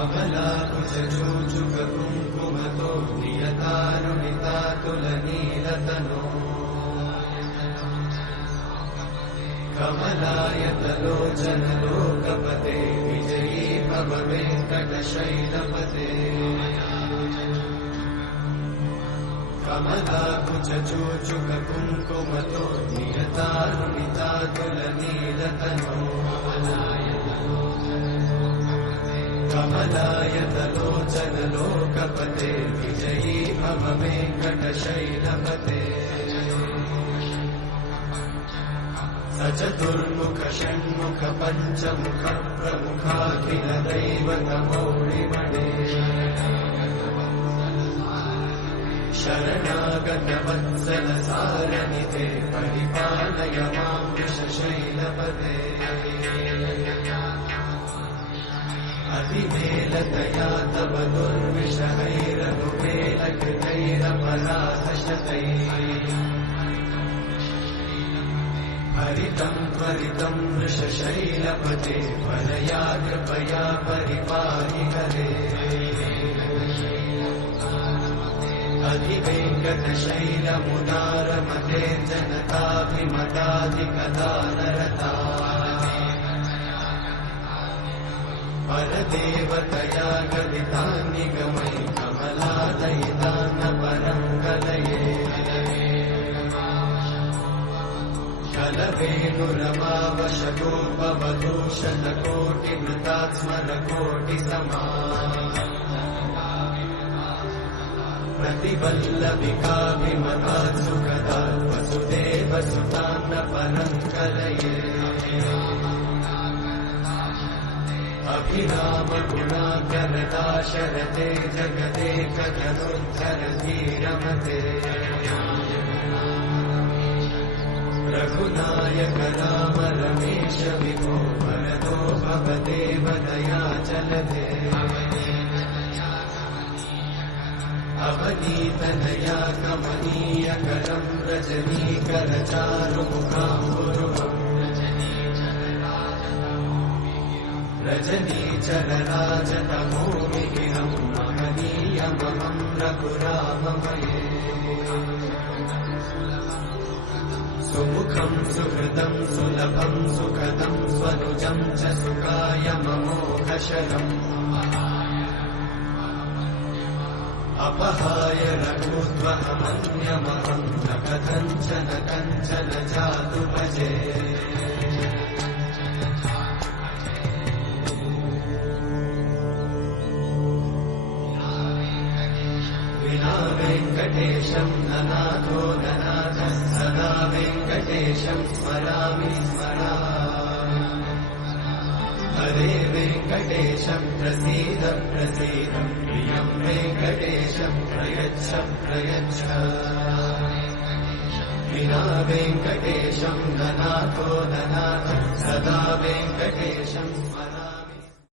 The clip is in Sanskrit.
कमलाकुचूचुककुङ्कुमतो नियतानुनितातुलनीलतनो कमलायतलोचनलोकपते विजयी भव वेङ्कटशैलपते कमलाकुचूचुककुङ्कुमतो नियतानुनितातुलनीलतनो कमलायतलोचनलोकपते विजयी भव वेङ्कटशैलपते सचतुर्मुख षण्मुख पञ्चमुख प्रमुखाखिल दैवतमौलिमणे शरणागतवत्सल सारनिते परिपालय मां वृषशैलपते अतिवेलतया तव दुर्विषहैरनुवेलकृतैरपराधशतैः हरितं त्वरितं वृषशैलपते वरया कृपया परिपाहि हरे अधिवेङ्कटशैलमुदारमते जनताभिमताधिकदानरता परदेवतया गदितान्निगमै कमलादयितान्न परं कलये कलवेणुरमावशतोपवधूषणकोटिमृतात्स्मरकोटिसमा प्रतिवल्लभिकाभिमतात् सुखदात् वसुदेवसुतान्न परं कलये अभिरामगुणाकरदाशरथे जगदेकधनुर्धरधीरमते रघुनायक राम रमेश विभो वरदो भवदेव दयाचलते अवनीतनया कमनीयकरं रजनीकरचारुमुखाम्बुरुहम् रजनीचरराजतमोमिहिरं महनीयमहं रघुराममये सुमुखं सुहृदं सुलभं सुखदं स्वनुजं च सुखाय ममोघशरम् अपहाय रघुत्वहमन्यमहं न कथञ्चन कञ्चन जातु भजे विना वेङ्कटेशं ननाथो ननाथः सदा वेङ्कटेशं स्मरामि स्मरामि हरे वेङ्कटेशं प्रसीद प्रसीद प्रियं वेङ्कटेशं प्रयच्छ प्रयच्छ विना वेङ्कटेशं ननाथो ननाथः सदा वेङ्कटेशं स्मरामि